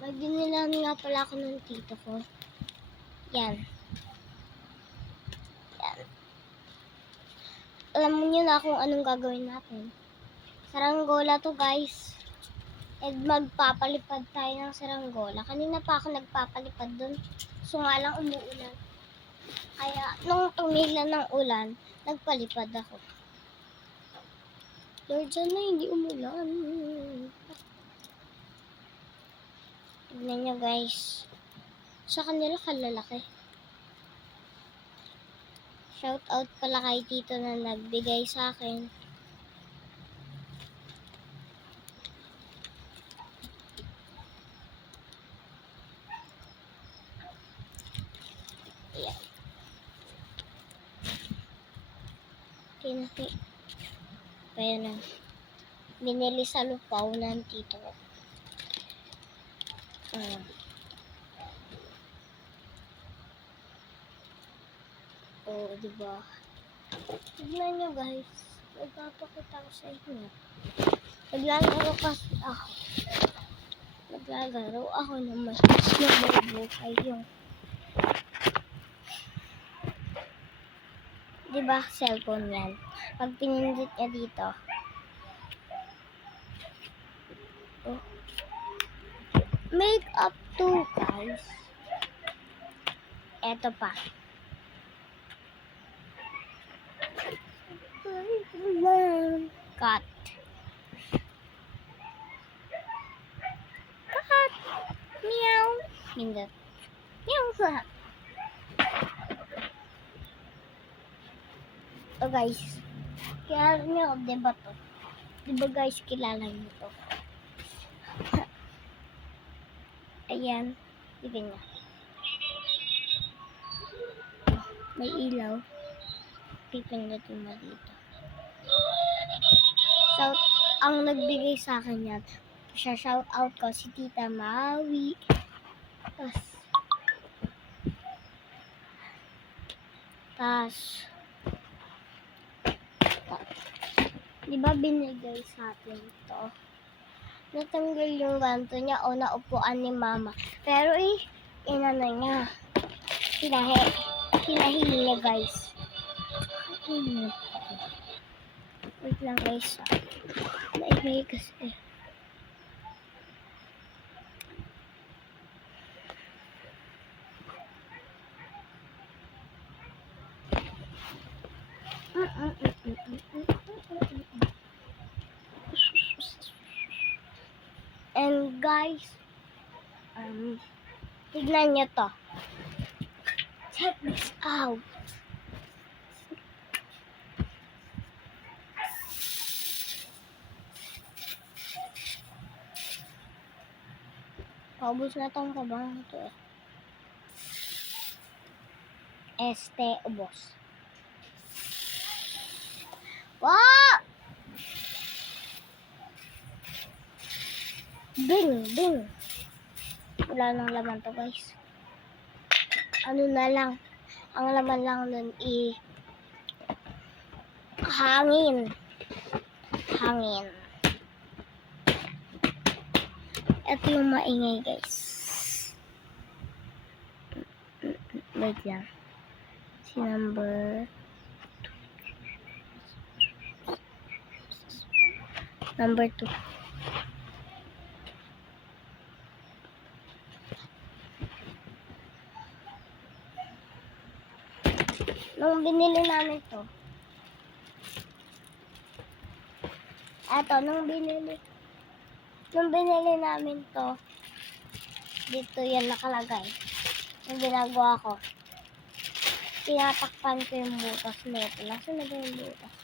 May binilan nga pala ako ng tito ko. Yan. Yan. Alam niyo na kung anong gagawin natin. Saranggola to, guys. And magpapalipad tayo ng saranggola. Kanina pa ako nagpapalipad dun. So nga lang umuulan. Kaya nung tumila ng ulan, nagpalipad ako. Lord, sana hindi umulan. Tignan nyo, guys. Sa kanila kalalaki. Shout out pala kay tito na nagbigay sa akin. Ayan. Kaya na. Binili sa lupaw ng tito ko. Oh, diba? Tignan nyo, guys. Magpapakita ko sa inyo. Naglalaro ako ng mas buhay yung. Diba, cellphone yan? Pag pinindot niya dito. Oh. Make up to, guys. Eto pa. Cut. Cut. Meow. Pindot. Meow. Oh, guys. Kilala nyo, diba to? Diba, guys, kilala nyo to? Ayan. Tignan nyo. May ilaw. Pipindutin mo dito. Ang nagbigay sa akin yan. Shout out ko si Tita Maui. Tas diba binigay sa atin ito? Natanggal yung ganto niya o naupuan ni mama. Pero inano niya. Hinahili niya, guys. Wait lang, guys. Naibay kasi. And guys, tignan nyo to. Check this out. Paubos na tong kabang ito eh. Ubos. Wow! Bing! Wala nang laman to, guys. Ano na lang. Ang laman lang nun hangin. Ito yung maingay, guys. Wait lang. Si number 2. Nung binili namin to. Nung binili namin to. Dito yan nakalagay. Yung ginagawa ko. Tinatakpan ko yung butas nito. Nasaan na ba yung butas?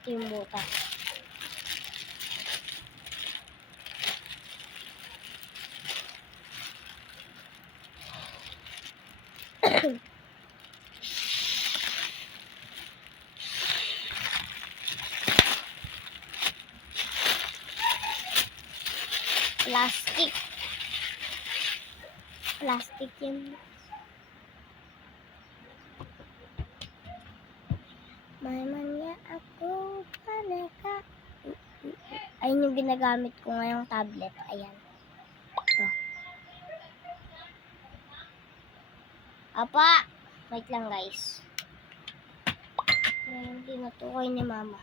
Ito yung butas. Plastic yun. Mamanya ako palaka. Ayun yung ginagamit ko ngayong tablet. Ayan. Ito. Apa! Wait lang guys. Yung tinutukoy ni mama.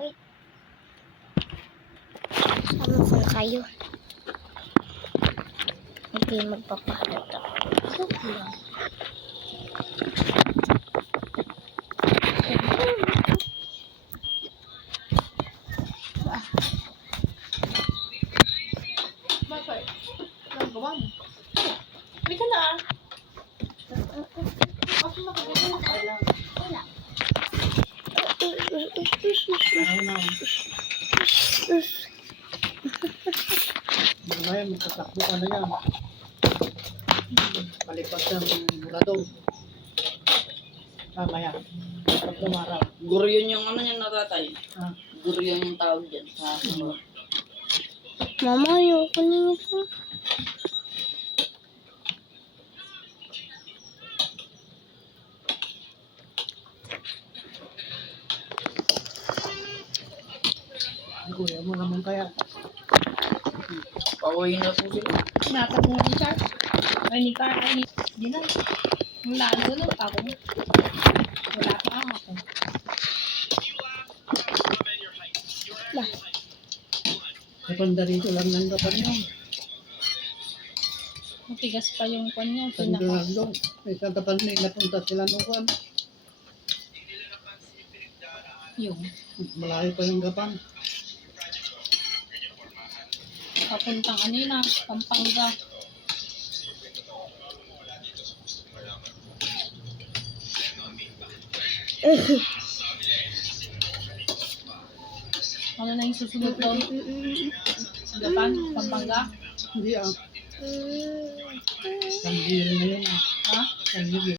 Wait. Ano sa kayo? Hindi magpapahalat ako. Okay lang. Bakit? Nagawa mo. Hindi ka na ah. Ako na kaya lang. Wala. Ayaw na. Mamaya magtatakbo ka na yan. Palipas ng buradong. Mamaya. Pag tumaraw. Guryon yung ano yung natatay. Ah, Guryon yung tawag dyan. Mama, ayoko na ito. kuya mo naman kaya. Pauwi na po sila. Natag mo ni Char. Ay, ni Car. Ay, di na. Wala na doon ako. Wala pa ako. Bah, Kapanda rito lang ng kapan yun. Matigas pa yung kwan niya. Sa Dorado. May isang kapan may napunta sila nung kwan. Yung. Malayo pa yung kapan. Papuntang anina. Pampanga. Ano na yung susunod doon? Japan? Pampanga? Hindi ah. mm. Sanggiri na yun ah. Ha? Sanggiri.